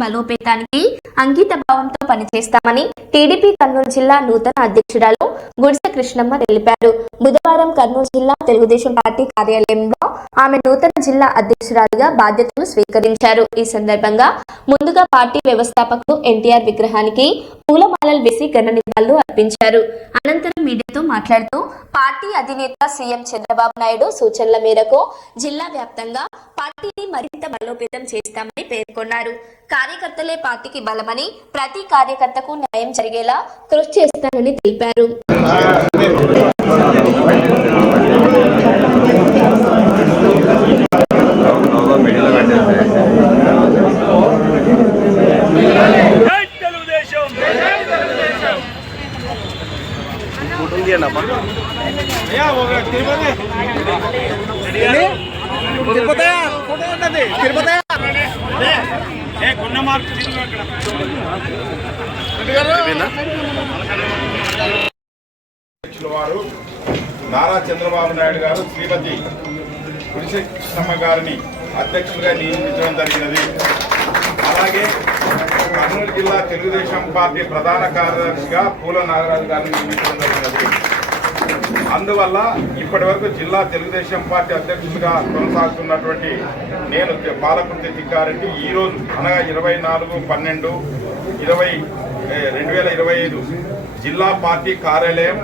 బలోపేతానికి అంకిత భావంతో పనిచేస్తామని టీడీపీ కర్నూలు జిల్లా నూతన అధ్యక్షురాలు గుడిసె కృష్ణమ్మ తెలిపారు. బుధవారం కర్నూలు జిల్లా తెలుగుదేశం పార్టీ కార్యాలయంలో ఆమె నూతన జిల్లా అధ్యక్షురాలుగా బాధ్యతలు స్వీకరించారు. ఈ సందర్భంగా ముందుగా పార్టీ వ్యవస్థాపకుడు ఎన్టీఆర్ విగ్రహానికి పూలమాలలు వేసి ఘన నివాళులు అర్పించారు. అనంతరం మీడియాతో మాట్లాడుతూ పార్టీ అధినేత సీఎం చంద్రబాబు నాయుడు సూచనల మేరకు జిల్లా వ్యాప్తంగా పార్టీని మరింత బలోపేతం చేస్తామని పేర్కొన్నారు. కార్యకర్తలే పార్టీకి బలమని ప్రతి కార్యకర్తకు న్యాయం జరిగేలా కృషి చేస్తానని తెలిపారు. తిరుపతి తిరుపతి వారు నారా చంద్రబాబు నాయుడు గారు శ్రీమతి కృష్ణమ్మ గారిని అధ్యక్షులుగా నియమించడం జరిగినది. అలాగే కర్నూలు జిల్లా తెలుగుదేశం పార్టీ ప్రధాన కార్యదర్శిగా పూల నాగరాజు గారిని నియమించడం జరిగినది. అందువల్ల ఇప్పటి వరకు జిల్లా తెలుగుదేశం పార్టీ అధ్యక్షుడిగా కొనసాగుతున్నటువంటి నేను పాలకుర్తి తిక్కారెడ్డి ఈ రోజు అనగా ఇరవై నాలుగు పన్నెండు ఇరవై రెండు వేల ఇరవై ఐదు జిల్లా పార్టీ కార్యాలయం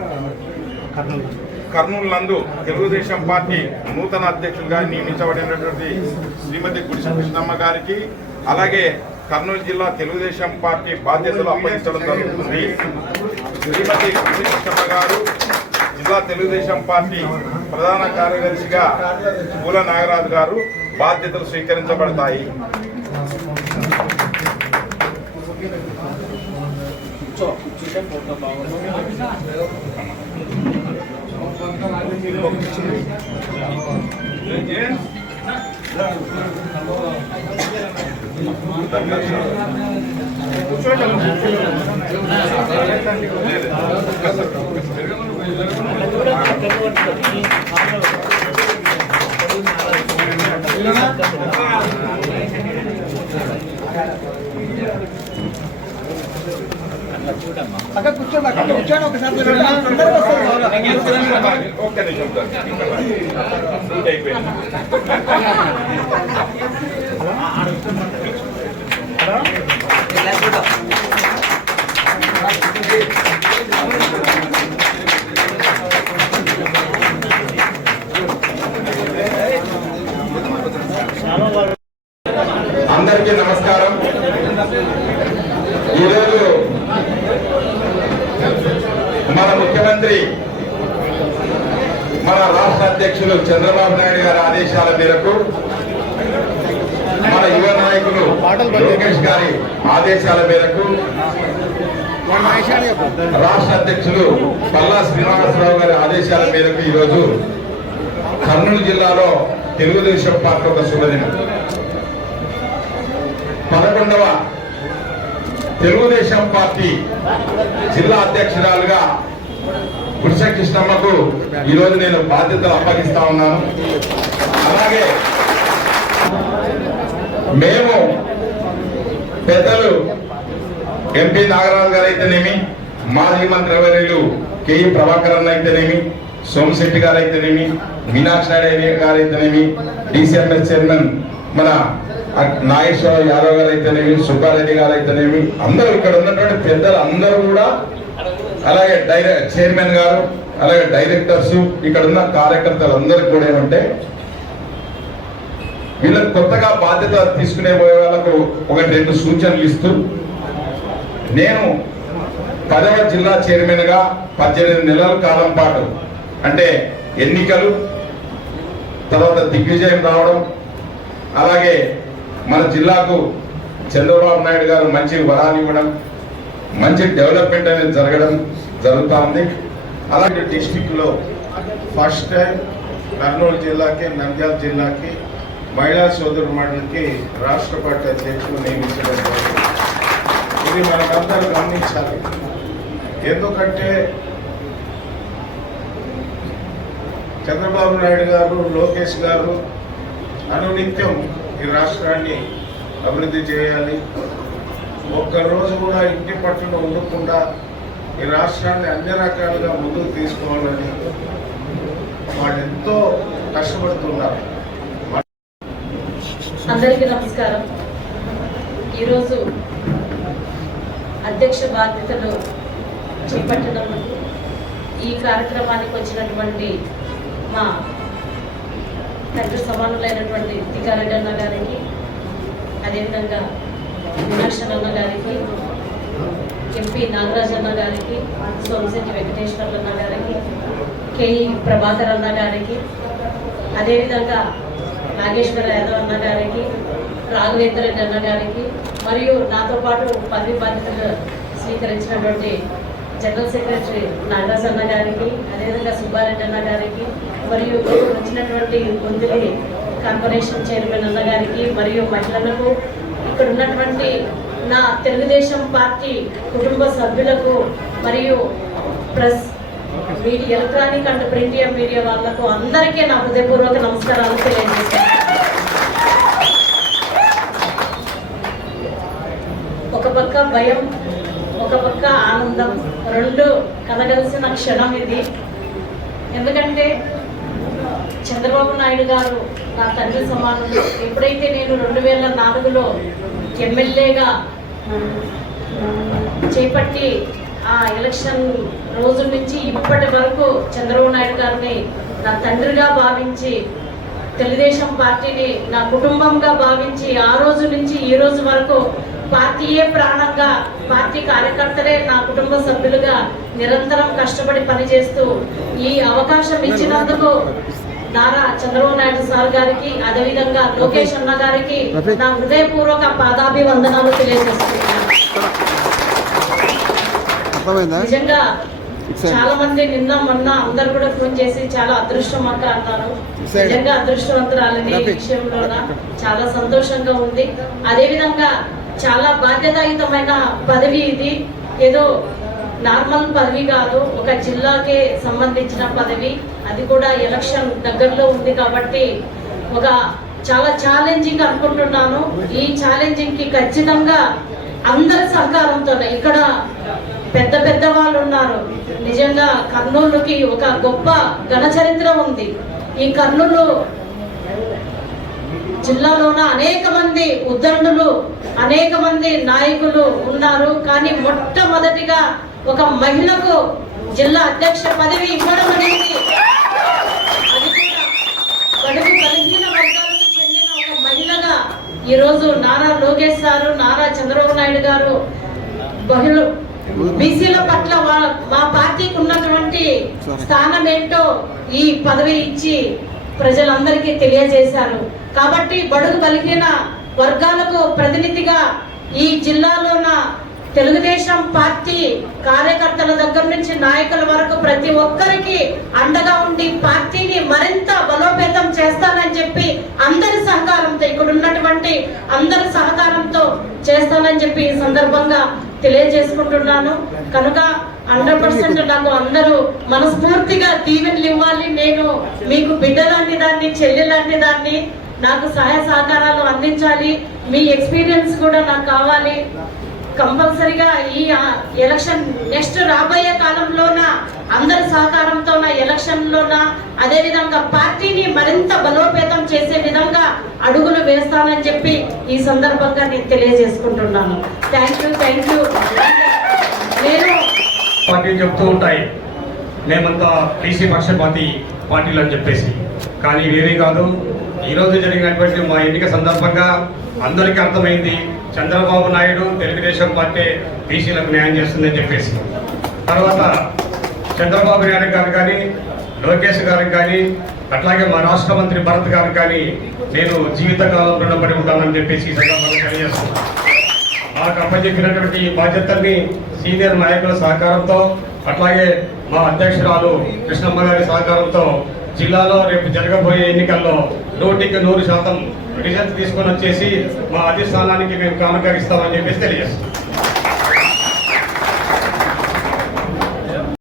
కర్నూలు నందు తెలుగుదేశం పార్టీ నూతన అధ్యక్షుడిగా నియమించబడినటువంటి శ్రీమతి గుడిసి కృష్ణమ్మ గారికి అలాగే కర్నూలు జిల్లా తెలుగుదేశం పార్టీ బాధ్యతలు అప్పగించడం జరుగుతుంది. శ్రీమతి కృష్ణమ్మ గారు జిల్లా తెలుగుదేశం పార్టీ ప్రధాన కార్యదర్శిగా పూల నాగరాజు గారు బాధ్యతలు స్వీకరించబడతాయి. అక్కడ కూర్చోండి అక్కడ కూర్చోండి ఒకసారి చూడండి. ఒక్క నిమిషం అందరికీ నమస్కారం. ఈరోజు మన ముఖ్యమంత్రి మన రాష్ట్ర అధ్యక్షులు చంద్రబాబు నాయుడు గారి ఆదేశాల మేరకు మన యువ నాయకులు లోకేష్ గారి ఆదేశాల మేరకు రాష్ట్ర అధ్యక్షులు పల్లా శ్రీనివాసరావు గారి ఆదేశాల మేరకు ఈరోజు కర్నూలు జిల్లాలో తెలుగుదేశం పార్టీ ఒక శుభదినం. పదకొండవ తెలుగుదేశం పార్టీ జిల్లా అధ్యక్షురాలుగా పురుష కృష్ణమ్మకు ఈరోజు నేను బాధ్యతలు అప్పగిస్తా ఉన్నాను. అలాగే మేము పెద్దలు ఎంపీ నాగరాజు గారు అయితేనేమి మాజీ మంత్రి వర్యులు ప్రభాకర్ అన్న అయితేనేమి సోమశెట్టి గారు అయితేనేమి మీనాక్షి నాయుడు గారు అయితేనేమి డిసిఎంఎస్ చైర్మన్ మన నాగేశ్వర యాదవ్ గారు అయితేనేమి సుబ్బారెడ్డి గారు అయితేనేమి అందరూ ఇక్కడ ఉన్నటువంటి పెద్దలు అందరూ కూడా అలాగే డైరె చైర్మన్ గారు అలాగే డైరెక్టర్స్ ఇక్కడ ఉన్న కార్యకర్తలు అందరికి కూడా ఏమంటే వీళ్ళకి కొత్తగా బాధ్యత తీసుకునే పోయే వాళ్ళకు ఒకటి రెండు సూచనలు ఇస్తూ నేను పదవ జిల్లా చైర్మన్గా పద్దెనిమిది నెలల కాలం పాటు అంటే ఎన్నికలు తర్వాత దిగ్విజయం రావడం అలాగే మన జిల్లాకు చంద్రబాబు నాయుడు గారు మంచి వరాలు ఇవ్వడం మంచి డెవలప్మెంట్ అనేది జరగడం జరుగుతూ ఉంది. అలాగే డిస్టిక్లో ఫస్ట్ టైం కర్నూలు జిల్లాకి నంద్యాల జిల్లాకి మహిళా సోదరు మండలికి రాష్ట్ర పార్టీ అధ్యక్షులు నియమించడం ఇది మనకందరూ గమనించాలి. ఎందుకంటే చంద్రబాబు నాయుడు గారు లోకేష్ గారు అనునిత్యం ఈ రాష్ట్రాన్ని అభివృద్ధి చేయాలి. ఒక్కరోజు కూడా ఇంటి పట్టున ఉండకుండా ఈ రాష్ట్రాన్ని అన్ని రకాలుగా ముందుకు తీసుకోవాలని వాళ్ళు ఎంతో కష్టపడుతున్నారు. అందరికీ నమస్కారం. ఈరోజు అధ్యక్ష బాధ్యతలు చేపట్టడం ఈ కార్యక్రమానికి వచ్చినటువంటి మా తండ్రి సమానులైనటువంటి తికారెడ్డి అన్న గారికి అదేవిధంగా మీనాక్షణ అన్న గారికి ఎంపీ నాగరాజ్ అన్న గారికి సోమశెట్టి వెంకటేశ్వర్లు అన్న గారికి కేఈ ప్రభాకర్ అన్న గారికి అదేవిధంగా నాగేశ్వర యాదవ్ అన్న గారికి రాఘవేంద్ర రెడ్డి అన్న గారికి మరియు నాతో పాటు పదవి బాధ్యతలు స్వీకరించినటువంటి జనరల్ సెక్రటరీ నాగరాజ్ అన్న గారికి అదేవిధంగా సుబ్బారెడ్డి అన్న గారికి మరియు వచ్చినటువంటి గుంతిలి కార్పొరేషన్ చైర్మన్ అన్న గారికి మరియు మహిళలకు ఇక్కడ ఉన్నటువంటి నా తెలుగుదేశం పార్టీ కుటుంబ సభ్యులకు మరియు press media electronic and print media వాళ్ళకు అందరికీ నా హృదయపూర్వక నమస్కారాలు తెలియజేస్తాను. ఒక పక్క భయం ఒక పక్క ఆనందం రెండు కలగలిసిన క్షణం ఇది. ఎందుకంటే చంద్రబాబు నాయుడు గారు నా తండ్రి సమానులు. ఎప్పుడైతే నేను రెండు వేల నాలుగులో ఎమ్మెల్యేగా చేపట్టి ఆ ఎలక్షన్ రోజు నుంచి ఇప్పటి వరకు చంద్రబాబు నాయుడు గారిని నా తండ్రిగా భావించి తెలుగుదేశం పార్టీని నా కుటుంబంగా భావించి ఆ రోజు నుంచి ఈ రోజు వరకు పార్టీయే ప్రాణంగా పార్టీ కార్యకర్తలే నా కుటుంబ సభ్యులుగా నిరంతరం కష్టపడి పనిచేస్తూ ఈ అవకాశం ఇచ్చినందుకు నారా చంద్రబాబు నాయుడు సార్ గారికి అదేవిధంగా లోకేష్ అన్న గారికి నా హృదయపూర్వక పాదాభివందనాలు తెలియజేస్తున్నాను. నిజంగా చాలా మంది నిన్న మొన్న అందరు కూడా ఫోన్ చేసి చాలా అదృష్టం అక్క అన్నారు. నిజంగా అదృష్టవంతురాలని. విషయంలోన చాలా సంతోషంగా ఉంది. అదే విధంగా చాలా బాధ్యతాయుతమైన పదవి ఇది. ఏదో నార్మల్ పదవి కాదు ఒక జిల్లాకే సంబంధించిన పదవి. అది కూడా ఎలక్షన్ దగ్గరలో ఉంది కాబట్టి ఒక చాలా ఛాలెంజింగ్ అనుకుంటున్నాను. ఈ ఛాలెంజింగ్కి ఖచ్చితంగా అందరి సహకారంతో ఇక్కడ పెద్ద పెద్ద వాళ్ళు ఉన్నారు. నిజంగా కర్నూలుకి ఒక గొప్ప ఘన చరిత్ర ఉంది. ఈ కర్నూలు జిల్లాలోన అనేక మంది ఉద్దండులు అనేక మంది నాయకులు ఉన్నారు. కానీ మొట్టమొదటిగా ఒక మహిళకు జిల్లా అధ్యక్ష పదవి ఇవ్వడం అనేది బడుగు బలహీన వర్గాలకు చెందిన ఒక మహిళగా ఈరోజు నారా లోకేష్ గారు నారా చంద్రబాబు నాయుడు గారు బహుళ బీసీల పట్ల మా పార్టీకి ఉన్నటువంటి స్థానం ఏంటో ఈ పదవి ఇచ్చి ప్రజలందరికీ తెలియజేశారు. కాబట్టి బడుగు బలిగిన వర్గాలకు ప్రతినిధిగా ఈ జిల్లాలోన తెలుగుదేశం పార్టీ కార్యకర్తల దగ్గర నుంచి నాయకుల వరకు ప్రతి ఒక్కరికి అండగా ఉండి పార్టీని మరింత బలోపేతం చేస్తానని చెప్పి అందరి సహకారంతో ఇక్కడ ఉన్నటువంటి అందరి సహకారంతో చేస్తానని చెప్పి ఈ సందర్భంగా తెలియజేసుకుంటున్నాను. కనుక హండ్రెడ్ పర్సెంట్ నాకు అందరూ మనస్ఫూర్తిగా దీవెనలు ఇవ్వాలి. నేను మీకు బిడ్డ లాంటి దాన్ని చెల్లి లాంటి దాన్ని నాకు సహాయ సహకారాలు అందించాలి. మీ ఎక్స్పీరియన్స్ కూడా నాకు కావాలి. కంపల్సరిగా ఈ ఎలక్షన్ నెక్స్ట్ రాబోయే కాలంలోన అందరి సహకారంతోన ఎలక్షన్లోన అదే విధంగా పార్టీని మరింత బలోపేతం చేసే విధంగా అడుగులు వేస్తానని చెప్పి ఈ సందర్భంగా నేను తెలియజేసుకుంటున్నాను. థ్యాంక్ యూ థ్యాంక్ యూ నేను పార్టీలు చెప్తూ ఉంటాయి. మేమంతా బీసీ పక్షపాతి పార్టీలు అని చెప్పేసి. కానీ వేరే కాదు ఈరోజు జరిగినటువంటి మా ఎన్నిక సందర్భంగా అందరికీ అర్థమైంది. చంద్రబాబు నాయుడు తెలుగుదేశం పార్టీ బీసీలకు న్యాయం చేస్తుందని చెప్పేసి. తర్వాత చంద్రబాబు నాయుడు గారు కానీ లోకేష్ గారికి కానీ అట్లాగే మా రాష్ట్ర మంత్రి భరత్ గారు కానీ నేను జీవితకాలం రుణపడి ఉంటానని చెప్పేసి సందర్భంగా తెలియజేస్తున్నాను. మాకు అప్పచెప్పినటువంటి బాధ్యతల్ని సీనియర్ నాయకుల సహకారంతో అట్లాగే మా అధ్యక్షురాలు కృష్ణమ్మ గారి సహకారంతో జిల్లాలో రేపు జరగబోయే ఎన్నికల్లో నూటికి నూరు శాతం రిజల్ట్ తీసుకొని వచ్చేసి మా అధిష్టానానికి మేము కానుకరిస్తామని చెప్పేసి తెలియజేస్తున్నాం.